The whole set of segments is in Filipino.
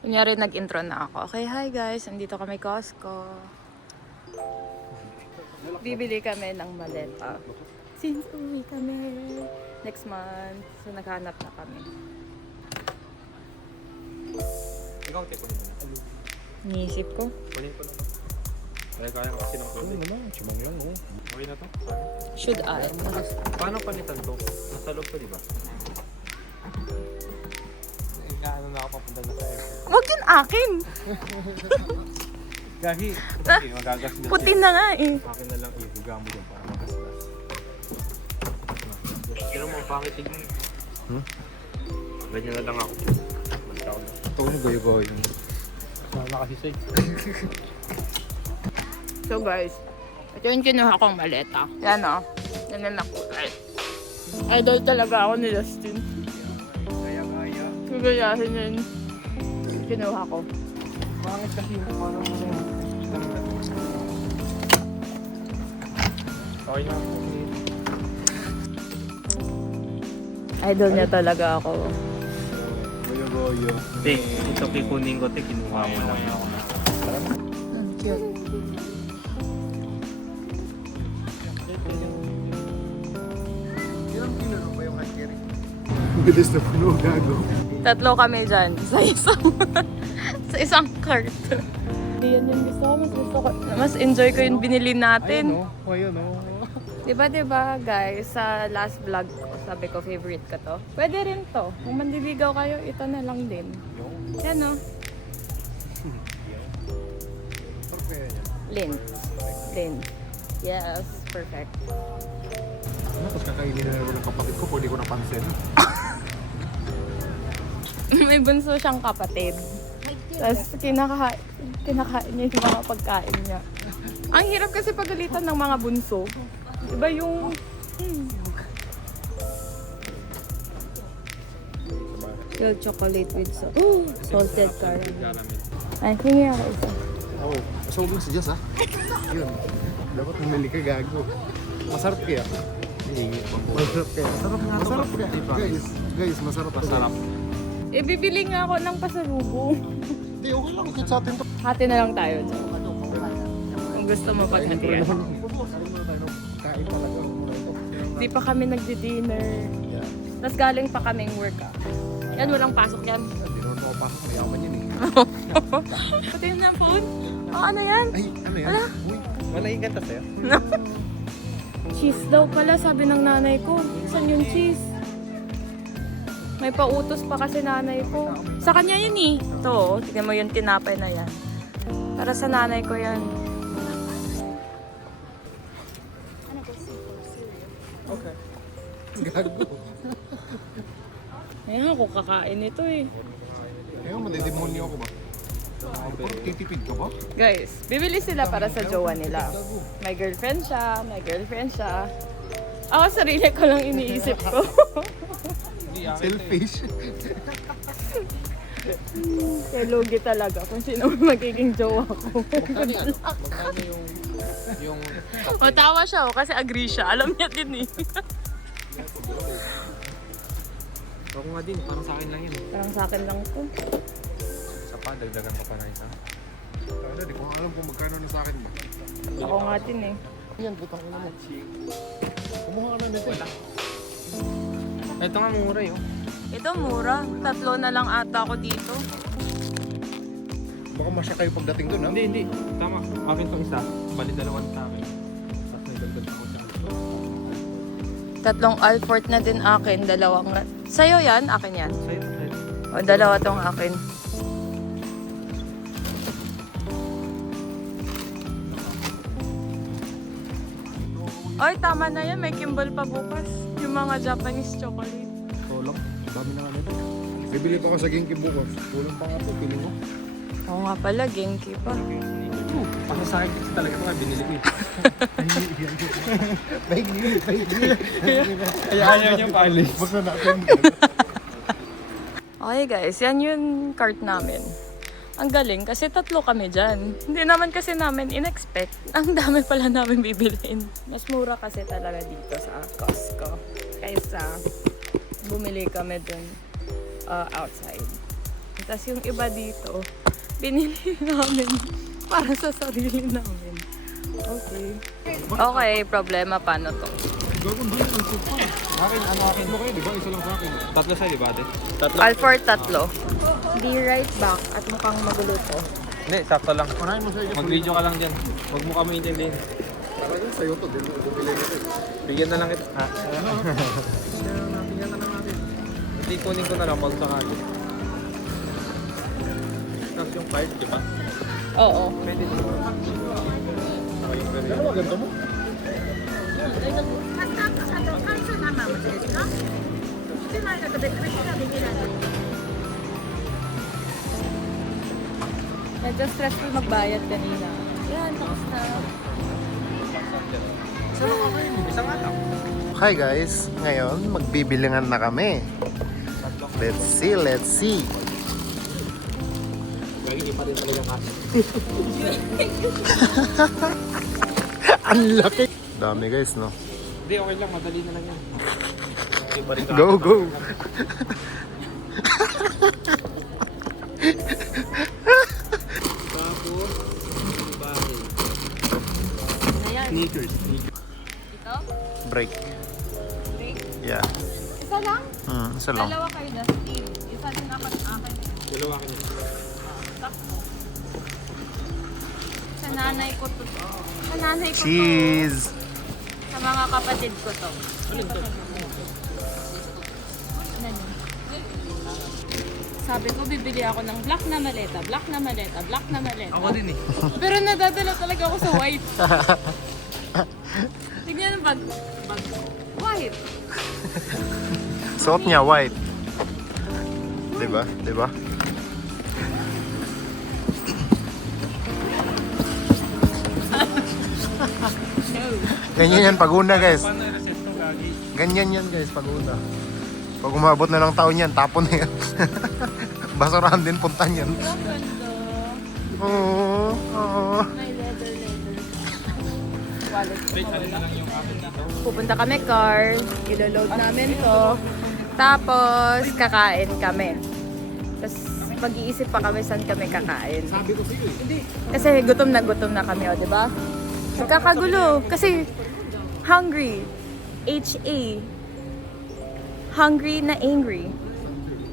Kunyari nag-intro na ako. Okay, hi guys. Nandito kami Costco. Bibili kami ng maleta. Since uwi kami next month. So naghanap na kami. Ikaw, te, kunin mo na. Niisip ko. Kunin ko na to. Kaya kasi ng clothing. Ano na, chimang lang oh. Okay na to? Sorry. Should I? Paano palitan to? Nasa loob to, di ba? Ano na ako papunta na tayo. Wag yun akin! Gahi. Sige, magagasgas. Puti na nga eh. Akin na lang ibuga mo dyan para magasgas. Pero mo, bakit tignan? Ganyan na lang ako. Balik ako na. Ito ano goyo-goyo. Sana kasi say. So guys, ito yung kinuha kong maleta. Yan o. Yan yung nakulay. Idol talaga ako ni Justin. Gaya-gaya. Gugayahin niya yung kinuha ko. Bakit kasi yung parang ano yun? Okay na. Idol niya talaga ako. Goyo-goyo. Te, ito kukunin ko, te, kinuha mo lang. Cute. Ilang kilo ba yung hand carry? Bilis na puno, gago. Tatlo kami dyan sa isang sa isang cart. Yan yung gusto ko. Mas enjoy ko yung binili natin. Ayun oh. Diba guys, sa last vlog ko, sabi ko favorite ko to. Pwede rin to. Kung mandiligaw kayo, ito na lang din. Yan o. Lint. Lint. Yes, perfect. Ano, tapos kakainin na naman ng kapatid ko, pwede ko napansin. May bunso siyang kapatid. Tapos kinakain niya yung mga pagkain niya. Ang hirap kasi pagalitan ng mga bunso. Diba yung... Filled chocolate with salted caramel. Ay, hingi ako isa. Oo, asawag lang si Jess ha. Yun, dapat mamili ka gago. Masarap kaya. Masarap kaya. Sarap nga to. Masarap kaya. Guys, masarap. Masarap. Eh, bibili nga ako ng pasalubong. Hindi, okay lang. Ikit sa atin to. Hati na lang tayo dyan. Kung gusto mo paghatian. Kain talaga. Di pa kami nagdi-dinner. Yeah. Tapos galing pa kaming work Yan, walang pasok yan. Hindi naman makapasok. Mayaman yun eh. Pati yun ang phone. Oh, ano yan? Ay, ano yan? Ala? Uy, Malaigan ta sa'yo? Cheese daw pala, sabi ng nanay ko. Saan yung cheese? May pautos pa kasi nanay ko. Sa kanya yun eh. Ito, tignan mo yung tinapay na yan. Para sa nanay ko yan. okay. Gago. Ayan ako, kakain ito eh. Kaya madidemonyo ako ba? Parang titipid ka ba? Guys, bibili sila para sa jowa nila. May girlfriend siya, may girlfriend siya. Ako, sarili ko lang iniisip ko. Selfish. Kaya lugi talaga kung sino magiging jowa ko. Magkano yung Matawa siya kasi agree siya. Alam niya din eh. ako nga din, parang sa akin lang yan. Parang sa akin lang to. Sa pa, dagdagan ko pa na isa. Ano, di ko alam kung magkano na sa akin ba. Ako nga din eh. Yan, putang ina mo. Kumuha ka na nito. Ito nga mura yun. Ito mura. 3 na lang ata ako dito. Baka masya kayo pagdating doon ha? Hindi. Tama. Akin tong isa. Bali dalawang sa akin. Tapos may dagdag ako siya. 3 Alfort na din akin. 2. Sa'yo yan? Akin yan. Sa'yo. O, 2 tong akin. Ay, tama na yan. May Kimball pa bukas. Yung mga Japanese chocolate. Solong. Dami na nga nito. Bibili pa ako sa Genki bukas. Kulang pa nga po, piling ko. Oo nga pala, Genki pa. Kasi sa akin kasi talaga mga binili ko eh. Ayaw niya paalis. Basta natin. Okay guys, yan yung cart namin. Ang galing kasi 3 kami dyan. Hindi naman kasi namin in-expect. Ang dami pala namin bibilhin. Mas mura kasi talaga dito sa Costco kaysa bumili kami dun outside. Tapos yung iba dito, binili namin para sa sarili namin. Okay. Okay, problema paano to? Gagawin doon ang sopa. Akin. Mo kayo, di ba? Isa lang sa akin. Tatlo sa'yo, di ba, ate? Tatlo. Alfor tatlo. Di right back at mukhang magulo to. Hindi, sakto lang. Unahin mo sa'yo. Mag-video ka lang dyan. Huwag mo kami intindihin. Talagang sa'yo to. Di mo bumili na rin. Bigyan na lang kita. Ha? Bigyan na lang natin. Hindi, kunin ko na lang. Pag sakali. Tapos yung card, di ba? Oo. Pwede di ba? Pero maganda mo. Medyo stressful magbayad kanina. Yan, tapos na. Isa nga lang. Hi guys, ngayon magbibilingan na kami. Let's see. Lagi ipa rin talaga kasi. Ang laki. Dami guys, no? Hindi, okay lang. Madali na lang yan. Ipa rin Go. Tapos, bahay. Ayan. Sneakers. Ito? Break. Break. Yeah. Isa lang? Isa lang. Dalawa kayo na Steve. Isa din akin. Dalawa ka niya. Takbo. Sa nanay ko to. Sa nanay ko to. Cheese. Sa mga kapatid ko to. Ano to? Ano yun? Sabi ko, bibili ako ng black na maleta. Ako din eh. Pero nadadala talaga ako sa white. Tignan ang bag. White. Suot niya white. Diba? No. Ganyan yan pag una guys. Paano i-reset nung lagi? Ganyan yan guys pag una. Pag umabot na ng taon yan, tapon na yan. Basurahan din puntan yan. Ang ganda. Oo. May leather. Wallet. Wait, alin na lang yung akin dito. Pupunta kami car. Ilo-load namin to. Tapos, kakain kami. Tapos, mag-iisip pa kami saan kami kakain. Sabi ko sa'yo eh. Kasi gutom na kami, o, di ba? Nagkakagulo. Kasi, hungry. H-A. Hungry na angry.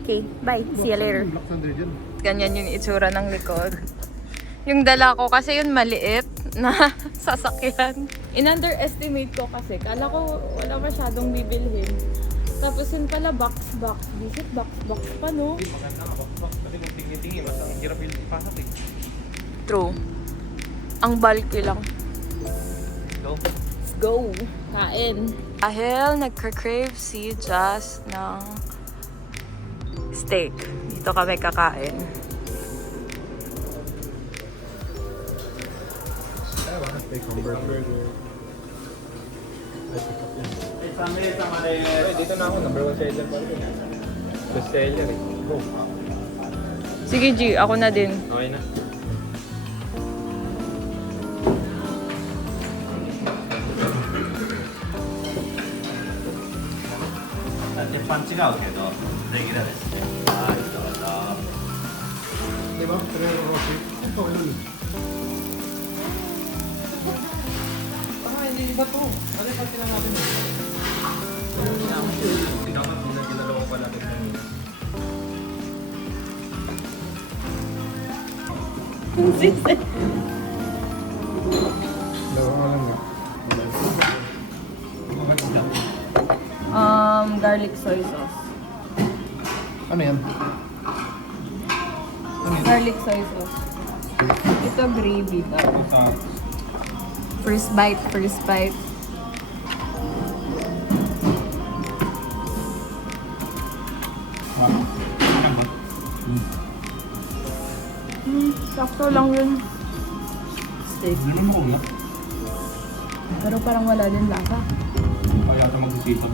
Okay, bye. See you later. Black Thunder dyan. Ganyan yung itsura ng likod. Yung dala ko kasi yun maliit na sasakyan. In-underestimate ko kasi. Kala ko wala masyadong bibilhin. Tapos yun pala box. Visit box pa, no? Hindi, maganda ka. Kasi kung tingin-tingin, mas ang hirap yung ipasok eh. True. Ang bulky lang. Go. Let's go. Kain. Dahil nagka-crave si Jazz ng steak. Dito kami kakain. Ay, dito na ako. Number 1 seller pa rin. Best seller eh. Go. Sige G, ako na din. Okay na. Diba? Pero okay. Ito, yun. Hindi ba to? Ano yung pagkila natin? Tinangat mo na ginalawa pa natin kanina. Dalawa lang nga. Garlic soy sauce. Ano yan? Garlic soy sauce. Ito gravy daw. First bite. Sakto lang yun. Steak. Pero parang wala din lasa. Kaya ito mag-sisip.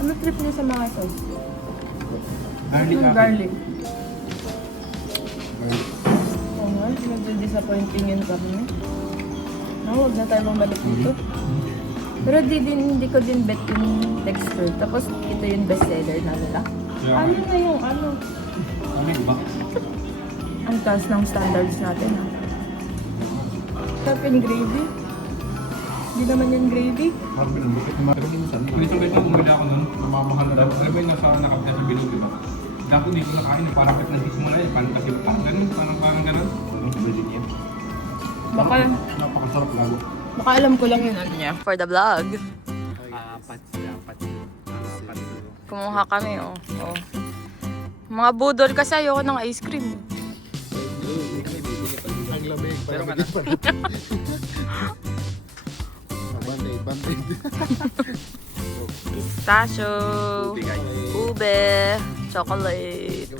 Ano trip niya sa mga sauce? Garlic Yung akin. garlic. Oo nga, medyo disappointing yun kami. No? huwag na tayo bumalik dito. Pero hindi ko din bet yung texture. Tapos ito yung bestseller na nila. Ano na yung ano? Ano ba? Ang taas ng standards natin ha. Sarap yung gravy. Hindi naman yung gravy. Marami ng bukit. Marami mo saan. Minsan ko ito, bumili ako nun. Namamahal na daw. Alam mo yung nasa nakapit sa bilog, di ba? Dako dito nakain, parang kapit mo na eh. Kasi ganun, parang ganun. Virginia. Baka, Napakasarap gago. baka alam ko lang yun ano niya. For the vlog. Apat. Kumuha kami oh. Oh. Mga budol kasi ayoko ng ice cream. Ang lamig. Pero ka na. Band-aid. Pistachio, ube, chocolate.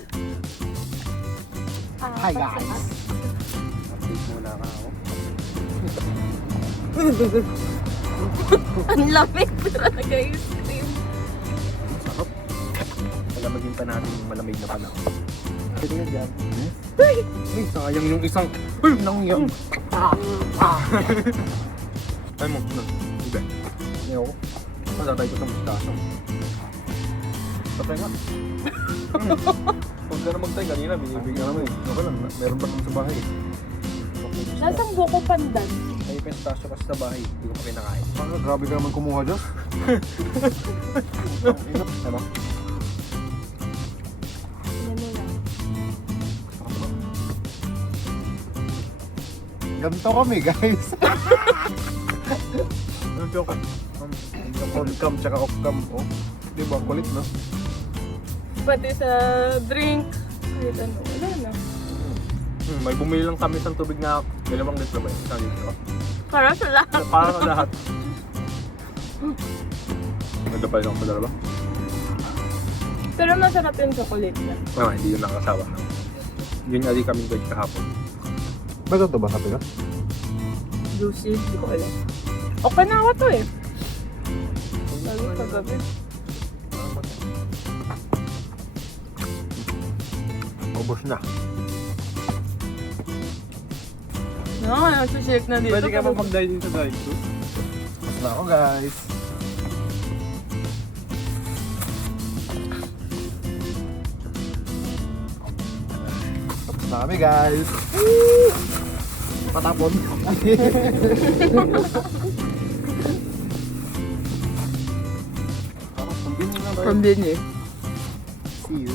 Hi guys. Update muna ka ako. Ang lamig pero nag-ice cream. Sarap. Palamagin pa natin yung malamig na panahon. Pwede nga dyan. Ay, sayang yung isang. Uy, nangyang. Ay mo, iba. Ngayon ako. Matatay ko sa mustasyo. Patay nga. Huwag ka na magtay kanina. Binibigyan naman eh. Okay lang. Meron pa naman sa bahay eh. Nasang buko pandan? May pestasyo kasi sa bahay. Hindi ko pa kinakain. Grabe ka naman kumuha dyan. Ano? Ano lang. Ganito kami guys. Ano joke? On-cam tsaka off-cam. Oh, di ba? Kulit no? Pati sa drink. Kahit ano, wala na. May bumili lang kami ng tubig na 2 litro ba yun? Isang litro. Para sa lahat. Para sa lahat. Ganda pa yung dalawa. Pero masarap yung chocolate niya. Hindi yun nakasawa. Yun nga di kaming guide kahapon. Ba't ito ba sabi ka? Juicy, hindi ko alam. Okay na ako to eh. Lalo kagabi. Ubos na. Nagsishake na dito. Pwede ka pa mag-dine sa drive-thru? Ubos na ako guys. Tapos na kami guys. Patapon. From din eh. See you.